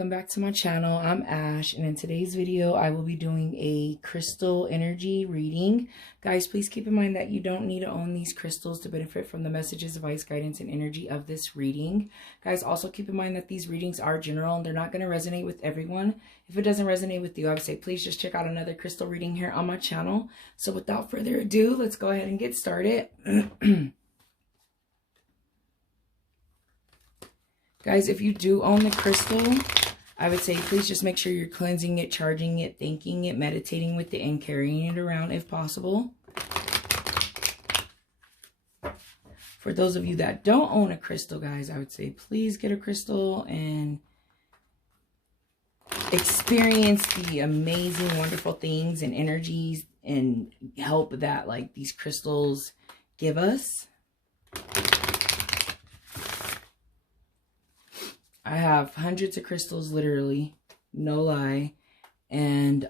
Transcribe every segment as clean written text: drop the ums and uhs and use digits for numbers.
welcome back to my channel. I'm Ash, and in today's video I will be doing a crystal energy reading. Guys, please keep in mind that you don't need to own these crystals to benefit from the messages, advice, guidance, and energy of this reading. Guys, also keep in mind that these readings are general and they're not going to resonate with everyone. If it doesn't resonate with you, I would say please just check out another crystal reading here on my channel. So without further ado, let's go ahead and get started. Guys, if you do own the crystal, I would say please just make sure you're cleansing it, charging it, thanking it, meditating with it, and carrying it around if possible. For those of you that don't own a crystal, guys, I would say please get a crystal and experience the amazing, wonderful things and energies and help that like these crystals give us. I have hundreds of crystals, literally, no lie, and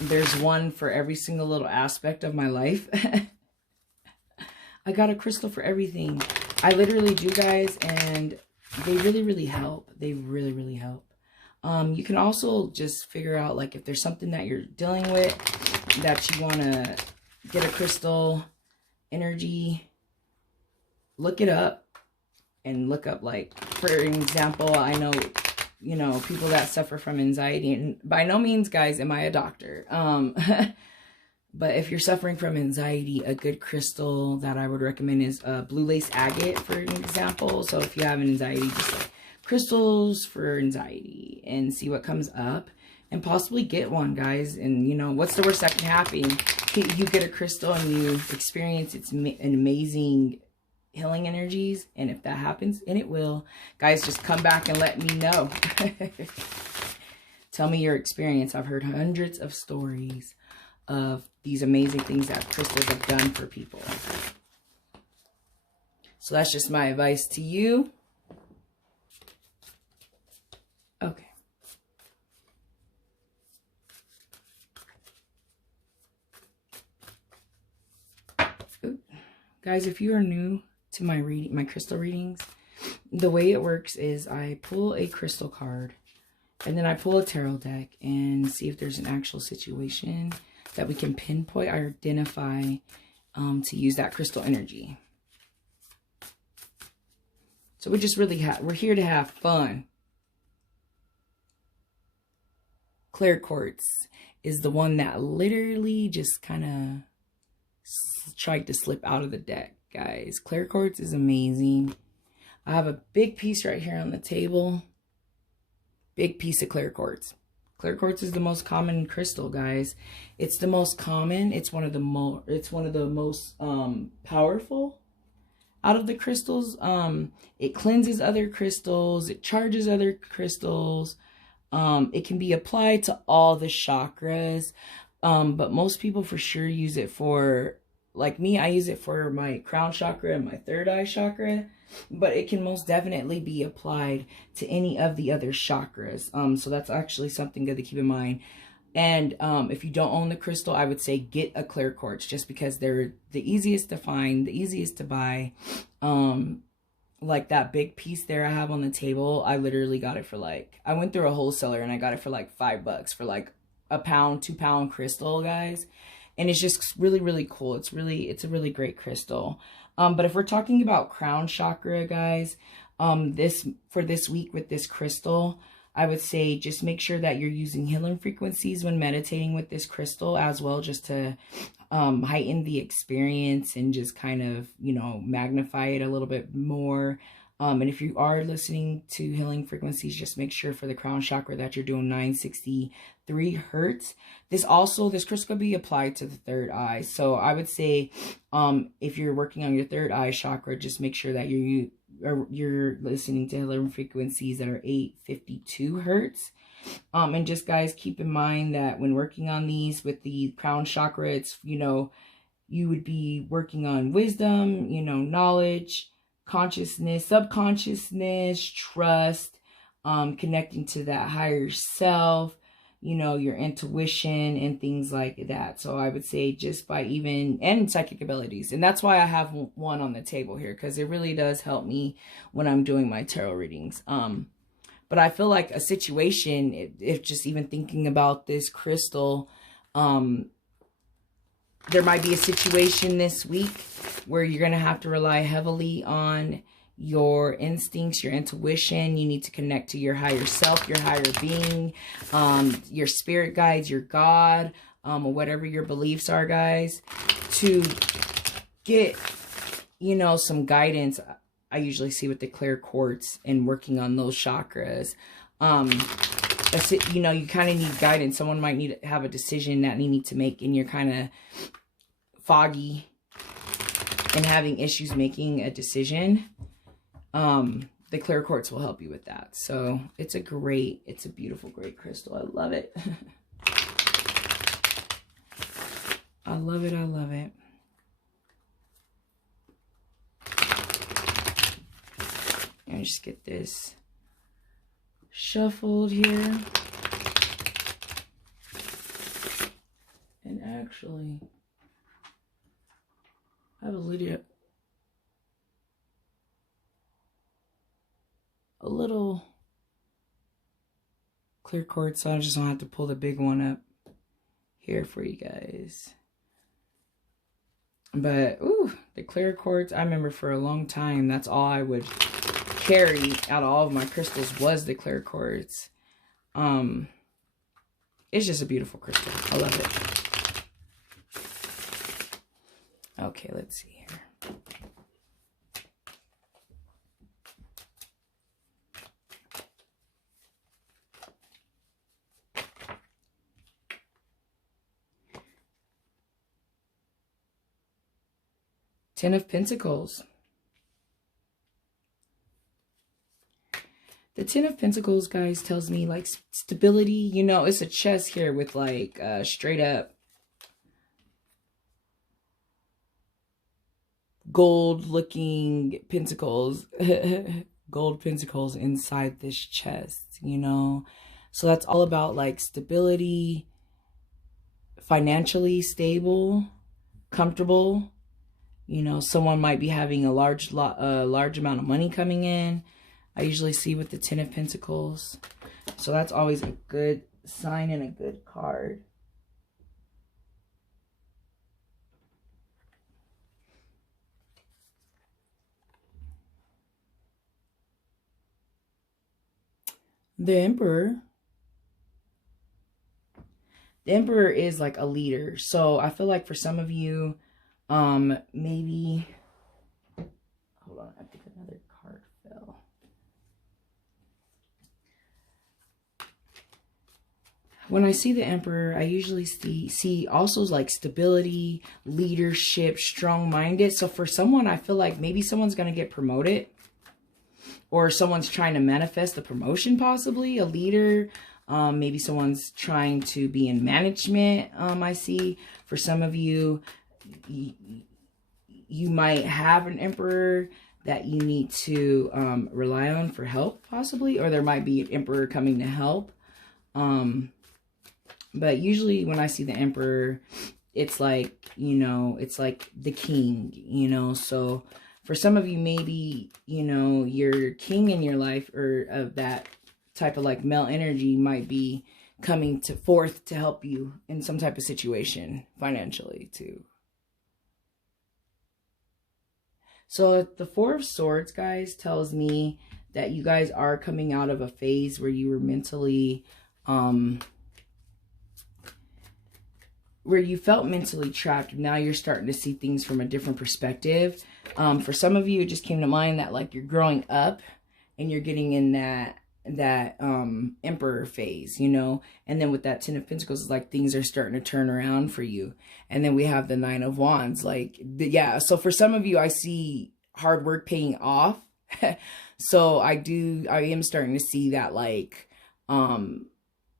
there's one for every single little aspect of my life. I got a crystal for everything. I literally do, guys, and they really help. They really help. You can also just figure out, like, if there's something that you're dealing with that you want to get a crystal energy, look it up. And look up, like, for example, I know, you know, people that suffer from anxiety. And by no means, guys, am I a doctor. But if you're suffering from anxiety, a good crystal that I would recommend is blue lace agate, for an example. So if you have an anxiety, just like crystals for anxiety and see what comes up. And possibly get one, guys. And, you know, what's the worst that can happen? You get a crystal and you experience an amazing healing energies, and if that happens, and it will, guys, just come back and let me know. Tell me your experience. I've heard hundreds of stories of these amazing things that crystals have done for people. So that's just my advice to you. Okay. Ooh. Guys, if you are new to my crystal readings, the way it works is I pull a crystal card and then I pull a tarot deck and see if there's an actual situation that we can pinpoint or identify to use that crystal energy. So we just we're here to have fun. Clear quartz is the one that literally just kind of tried to slip out of the deck. Guys, clear quartz is amazing. I have a big piece right here on the table. Big piece of clear quartz. Clear quartz is the most common crystal, guys. It's the most common. It's one of the most powerful out of the crystals. It cleanses other crystals. It charges other crystals. It can be applied to all the chakras. But most people for sure use it for, like me, I use it for my crown chakra and my third eye chakra, but it can most definitely be applied to any of the other chakras. So that's actually something good to keep in mind. And if you don't own the crystal, I would say get a clear quartz, just because they're the easiest to find, the easiest to buy. Like that big piece there I have on the table, I literally got it for like, I went through a wholesaler and I got it for like $5 for like a pound, 2-pound crystal, guys. And it's just really cool. It's a really great crystal. But if we're talking about crown chakra, guys, for this week with this crystal, I would say just make sure that you're using healing frequencies when meditating with this crystal as well, just to heighten the experience and just kind of, you know, magnify it a little bit more. And if you are listening to healing frequencies, just make sure for the crown chakra that you're doing 963 hertz. This crystal could be applied to the third eye. So I would say, if you're working on your third eye chakra, just make sure that you're listening to healing frequencies that are 852 hertz. And just, guys, keep in mind that when working on these with the crown chakra, it's, you know, you would be working on wisdom, you know, knowledge, consciousness, subconsciousness, trust, connecting to that higher self, you know, your intuition and things like that. So I would say just by even, and psychic abilities. And that's why I have one on the table here, because it really does help me when I'm doing my tarot readings. But I feel like a situation, if just even thinking about this crystal, there might be a situation this week where you're going to have to rely heavily on your instincts, your intuition. You need to connect to your higher self, your higher being, your spirit guides, your God, or whatever your beliefs are, guys, to get, you know, some guidance. I usually see with the clear quartz and working on those chakras. You know, you kind of need guidance. Someone might need to have a decision that you need to make, and you're kind of foggy and having issues making a decision. The clear quartz will help you with that. So it's a beautiful, great crystal. I love it. I love it. I love it. Let me just get this shuffled here. And actually, I have a little clear quartz, so I just don't have to pull the big one up here for you guys. But, ooh, the clear quartz, I remember for a long time, that's all I would carry out of all of my crystals was the clear quartz. It's just a beautiful crystal. I love it. Okay, let's see here. Ten of Pentacles. The Ten of Pentacles, guys, tells me like stability. You know, it's a chest here with like straight up gold looking pentacles. Gold pentacles inside this chest, you know. So that's all about like stability, financially stable, comfortable. You know, someone might be having a large amount of money coming in. I usually see with the Ten of Pentacles. So that's always a good sign and a good card. The Emperor. The Emperor is like a leader. So I feel like for some of you, maybe, hold on, I think another card fell. When I see the Emperor, I usually see also like stability, leadership, strong-minded. So for someone, I feel like maybe someone's going to get promoted, or someone's trying to manifest a promotion, possibly a leader. Maybe someone's trying to be in management. I see for some of you, you might have an Emperor that you need to rely on for help, possibly, or there might be an Emperor coming to help. But usually when I see the Emperor, it's like, you know, it's like the king, you know. So for some of you, maybe, you know, your king in your life, or of that type of like male energy, might be coming forth to help you in some type of situation financially too. So the Four of Swords, guys, tells me that you guys are coming out of a phase where you were mentally, where you felt mentally trapped. Now you're starting to see things from a different perspective. For some of you, it just came to mind that like you're growing up and you're getting in that Emperor phase, you know. And then with that Ten of Pentacles, it's like things are starting to turn around for you. And then we have the Nine of Wands, like yeah. So for some of you, I see hard work paying off. So I am starting to see that like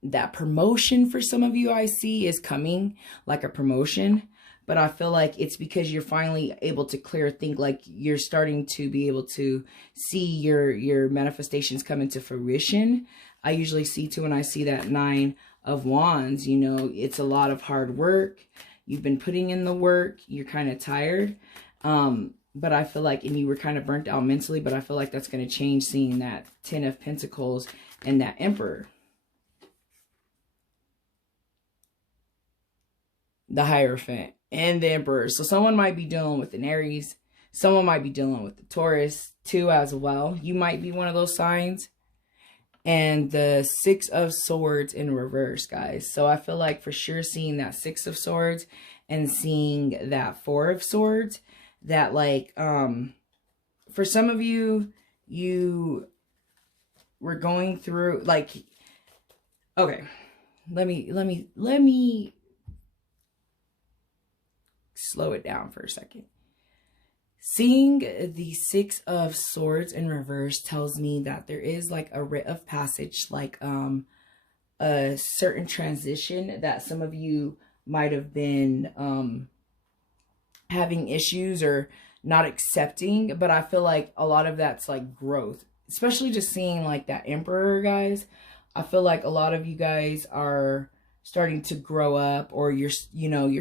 that promotion for some of you I see is coming, like a promotion. but I feel like it's because you're finally able to clear think, like you're starting to be able to see your manifestations come into fruition. I usually see too, when I see that 9 of Wands, you know, it's a lot of hard work. You've been putting in the work. You're kind of tired. But I feel like, and you were kind of burnt out mentally, but I feel like that's going to change seeing that 10 of Pentacles and that Emperor. The Hierophant and the Emperor. So someone might be dealing with an Aries. Someone might be dealing with the Taurus too as well. You might be one of those signs. And the 6 of Swords in reverse, guys. So I feel like for sure seeing that 6 of Swords and seeing that 4 of Swords, that like, for some of you, you were going through like, okay, let me slow it down for a second. Seeing the 6 of Swords in reverse tells me that there is like a rite of passage, like a certain transition that some of you might have been having issues or not accepting. But I feel like a lot of that's like growth, especially just seeing like that Emperor, guys. I feel like a lot of you guys are starting to grow up, or you're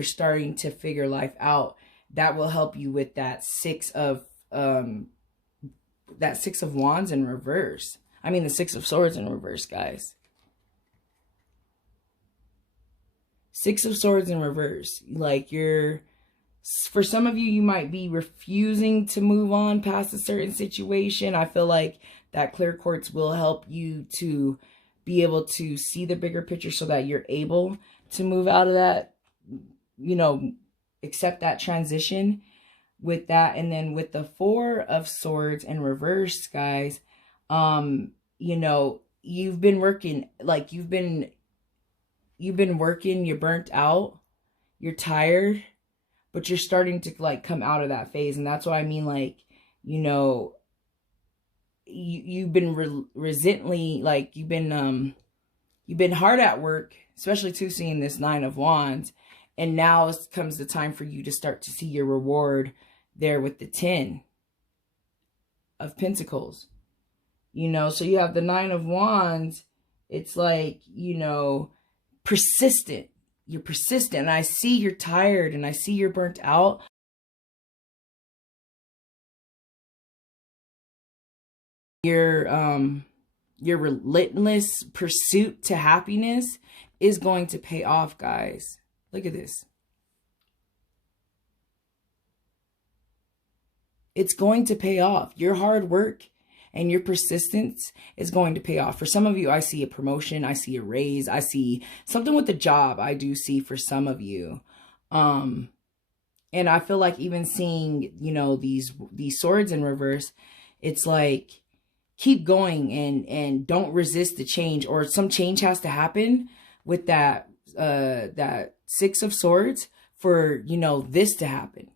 starting to figure life out. That will help you with that 6 of Wands in reverse. I mean the 6 of Swords in reverse, guys. 6 of Swords in reverse. Like for some of you, you might be refusing to move on past a certain situation. I feel like that clear quartz will help you to be able to see the bigger picture so that you're able to move out of that, you know, accept that transition with that. And then with the 4 of Swords in reverse, guys, you know, you've been working, like you've been working, you're burnt out, you're tired, but you're starting to like come out of that phase. And that's what I mean, like, you know, you've been resently, like you've been hard at work, especially too seeing this 9 of Wands. And now comes the time for you to start to see your reward there with the 10 of Pentacles. You know, so you have the 9 of Wands. It's like, you know, persistent. You're persistent. And I see you're tired and I see you're burnt out. Your relentless pursuit to happiness is going to pay off, guys. Look at this. It's going to pay off. Your hard work and your persistence is going to pay off. For some of you, I see a promotion. I see a raise. I see something with the job. I do see for some of you. And I feel like even seeing, you know, these swords in reverse, it's like, keep going and don't resist the change, or some change has to happen with that 6 of Swords for, you know, this to happen.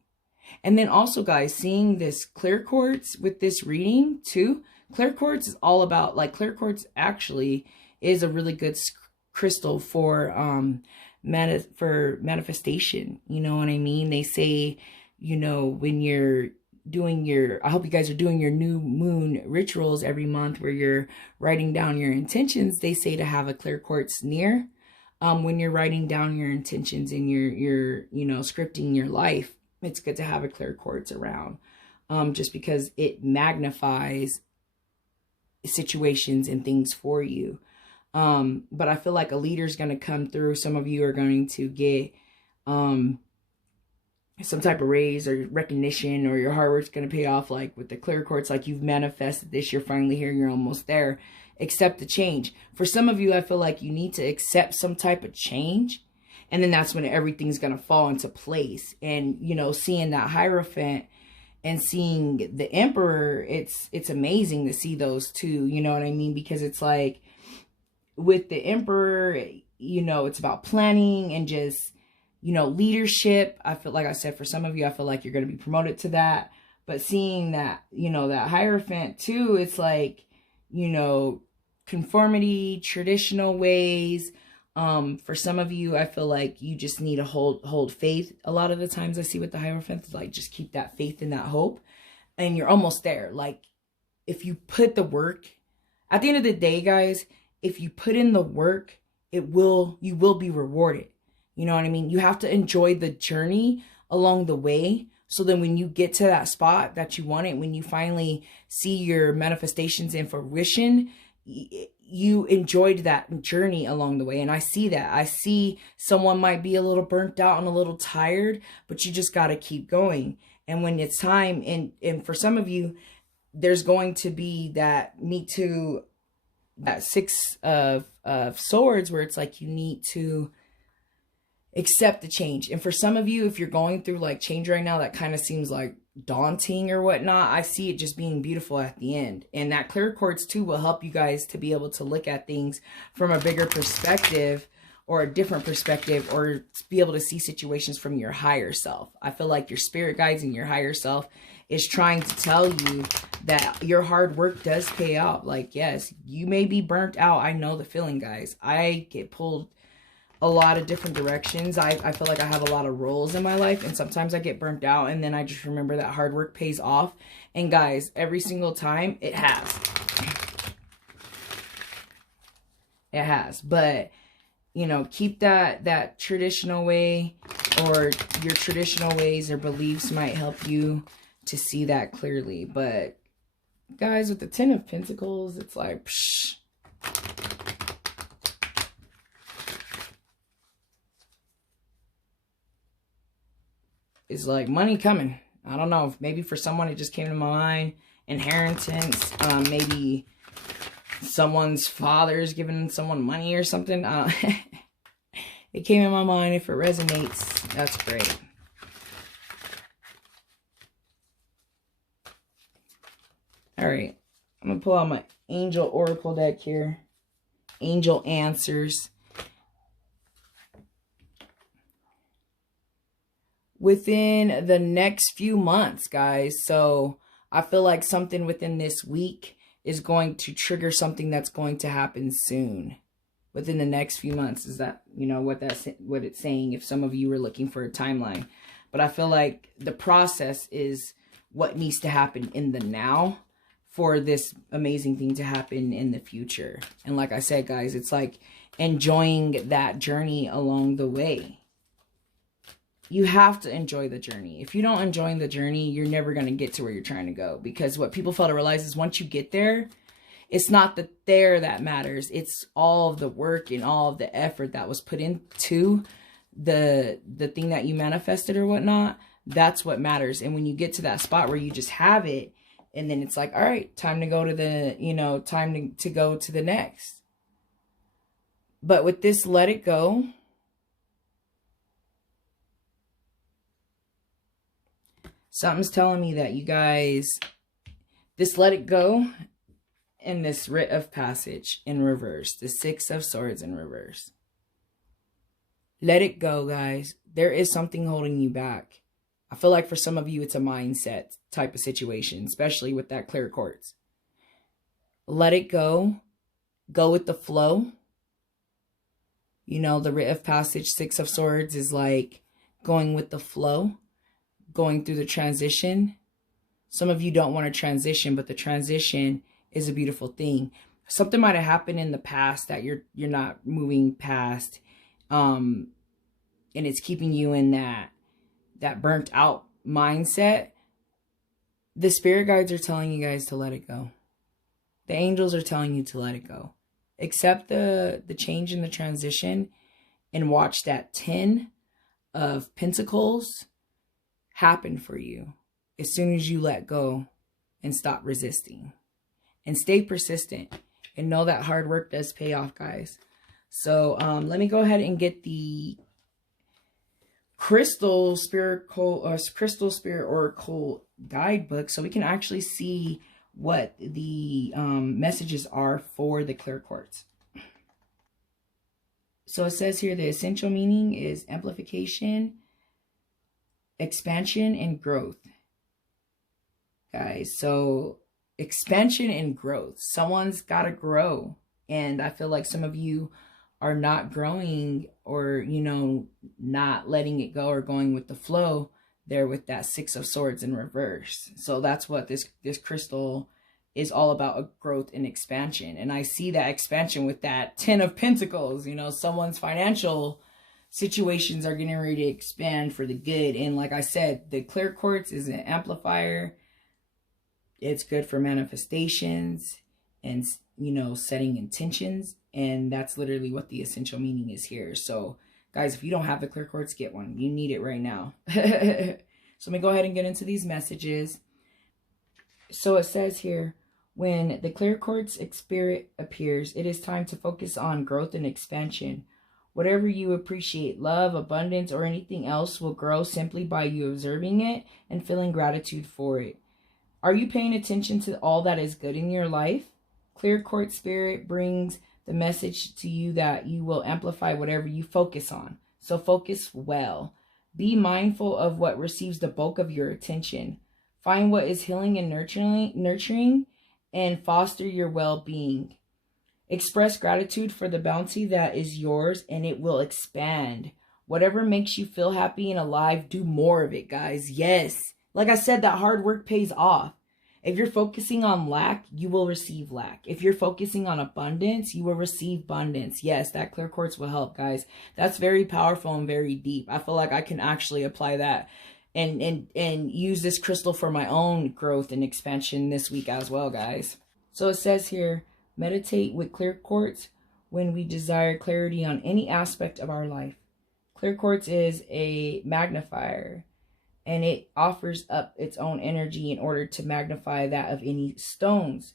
And then also, guys, seeing this clear quartz with this reading too. Clear quartz is all about, like, clear quartz actually is a really good crystal for manifestation. You know what I mean? They say, you know, when you're doing I hope you guys are doing your new moon rituals every month where you're writing down your intentions. They say to have a clear quartz near when you're writing down your intentions and you're you know, scripting your life. It's good to have a clear quartz around, just because it magnifies situations and things for you. But I feel like a leader's going to come through. Some of you are going to get some type of raise or recognition, or your hard work's going to pay off. Like with the clear quartz, like you've manifested this, you're finally here, you're almost there. Accept the change. For some of you, I feel like you need to accept some type of change, and then that's when everything's going to fall into place. And, you know, seeing that Hierophant and seeing the Emperor, it's amazing to see those two, you know what I mean? Because it's like with the Emperor, you know, it's about planning and just, you know, leadership. I feel like I said, for some of you, I feel like you're going to be promoted to that. But seeing that, you know, that Hierophant too, it's like, you know, conformity, traditional ways, For some of you, I feel like you just need to hold faith. A lot of the times I see with the Hierophant, like just keep that faith and that hope, and you're almost there. Like if you put the work, at the end of the day, guys, if you put in the work, you will be rewarded. You know what I mean? You have to enjoy the journey along the way. So then when you get to that spot that you want it, when you finally see your manifestations in fruition, you enjoyed that journey along the way. And I see that. I see someone might be a little burnt out and a little tired, but you just got to keep going. And when it's time, and for some of you, there's going to be that that Six of Swords, where it's like you need to accept the change. And for some of you, if you're going through like change right now, that kind of seems like daunting or whatnot, I see it just being beautiful at the end. And that clear quartz too will help you guys to be able to look at things from a bigger perspective, or a different perspective, or be able to see situations from your higher self. I feel like your spirit guides and your higher self is trying to tell you that your hard work does pay out. Like, yes, you may be burnt out. I know the feeling, guys. I get pulled a lot of different directions. I feel like I have a lot of roles in my life, and sometimes I get burnt out, and then I just remember that hard work pays off. And guys, every single time it has. It has. But, you know, keep that traditional way, or your traditional ways or beliefs might help you to see that clearly. But guys, with the Ten of Pentacles, it's like, psh. It's like money coming. I don't know. Maybe for someone it just came to my mind. Inheritance. Maybe someone's father's giving someone money or something. It came in my mind. If it resonates, that's great. All right. I'm going to pull out my Angel Oracle deck here. Angel Answers. Within the next few months, guys. So I feel like something within this week is going to trigger something that's going to happen soon. Within the next few months. Is that, you know, what it's saying, if some of you were looking for a timeline. But I feel like the process is what needs to happen in the now for this amazing thing to happen in the future. And like I said, guys, it's like enjoying that journey along the way. You have to enjoy the journey. If you don't enjoy the journey, you're never going to get to where you're trying to go. Because what people fail to realize is once you get there, it's not the there that matters. It's all of the work and all of the effort that was put into the thing that you manifested or whatnot. That's what matters. And when you get to that spot where you just have it, and then it's like, all right, time to go to the, you know, time to go to the next. But with this, let it go. Something's telling me that you guys, this let it go and this writ of passage in reverse. The Six of Swords in reverse. Let it go, guys. There is something holding you back. I feel like for some of you, it's a mindset type of situation, especially with that clear quartz. Let it go. Go with the flow. You know, the writ of passage, Six of Swords, is like going with the flow. Going through the transition. Some of you don't want to transition, but the transition is a beautiful thing. Something might have happened in the past that you're not moving past, and it's keeping you in that burnt out mindset. The spirit guides are telling you guys to let it go. The angels are telling you to let it go. Accept the change in the transition, and watch that 10 of Pentacles happen for you as soon as you let go and stop resisting. And stay persistent and know that hard work does pay off, guys. So let me go ahead and get the Crystal Spirit Oracle guidebook so we can actually see what the messages are for the clear quartz. So it says here the essential meaning is amplification, expansion, and growth. Guys, so expansion and growth. Someone's got to grow. And I feel like some of you are not growing, or, you know, not letting it go or going with the flow, they're with that Six of Swords in reverse. So that's what this crystal is all about, a growth and expansion. And I see that expansion with that Ten of Pentacles. You know, someone's financial situations are getting ready to expand for the good. And like I said, the clear quartz is an amplifier. It's good for manifestations and, you know, setting intentions. And that's literally what the essential meaning is here. So guys, if you don't have the clear quartz, get one. You need it right now. So let me go ahead and get into these messages. So it says here, when the clear quartz spirit appears, it is time to focus on growth and expansion. Whatever you appreciate, love, abundance, or anything else will grow simply by you observing it and feeling gratitude for it. Are you paying attention to all that is good in your life? Clear quartz spirit brings the message to you that you will amplify whatever you focus on. So focus well. Be mindful of what receives the bulk of your attention. Find what is healing and nurturing and foster your well-being. Express gratitude for the bounty that is yours, and it will expand. Whatever makes you feel happy and alive, do more of it, guys. Yes. Like I said, that hard work pays off. If you're focusing on lack, you will receive lack. If you're focusing on abundance, you will receive abundance. Yes, that clear quartz will help, guys. That's very powerful and very deep. I feel like I can actually apply that and use this crystal for my own growth and expansion this week as well, guys. So it says here, meditate with clear quartz when we desire clarity on any aspect of our life. Clear quartz is a magnifier, and it offers up its own energy in order to magnify that of any stones.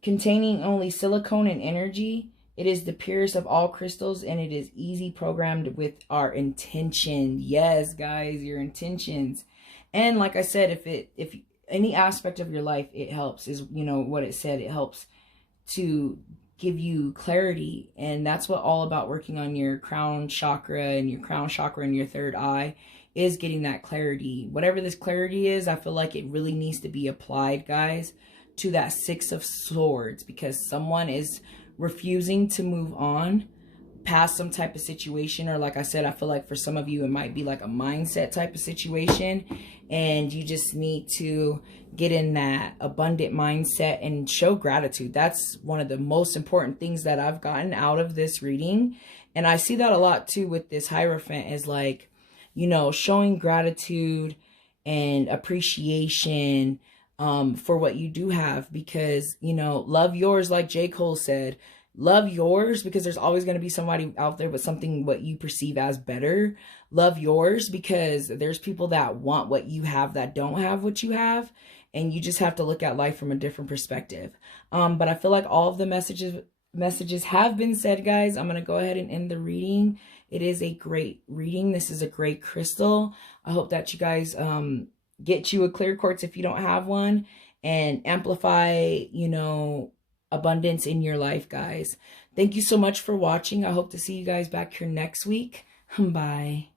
Containing only silicone and energy, it is the purest of all crystals, and it is easy programmed with our intention. Yes, guys, your intentions. And like I said, if any aspect of your life, it helps, is, you know, what it said, it helps to give you clarity. And that's what all about working on your crown chakra and your third eye, is getting that clarity. Whatever this clarity is, I feel like it really needs to be applied, guys, to that Six of Swords, because someone is refusing to move on past some type of situation. Or like I said, I feel like for some of you, it might be like a mindset type of situation, and you just need to get in that abundant mindset and show gratitude. That's one of the most important things that I've gotten out of this reading. And I see that a lot too with this Hierophant, is like, you know, showing gratitude and appreciation for what you do have. Because, you know, love yours, like J. Cole said, love yours, because there's always going to be somebody out there with something what you perceive as better. Love yours, because there's people that want what you have that don't have what you have. And you just have to look at life from a different perspective. But I feel like all of the messages have been said, guys. I'm going to go ahead and end the reading. It is a great reading. This is a great crystal. I hope that you guys get you a clear quartz if you don't have one, and amplify, you know, abundance in your life, guys. Thank you so much for watching. I hope to see you guys back here next week. Bye.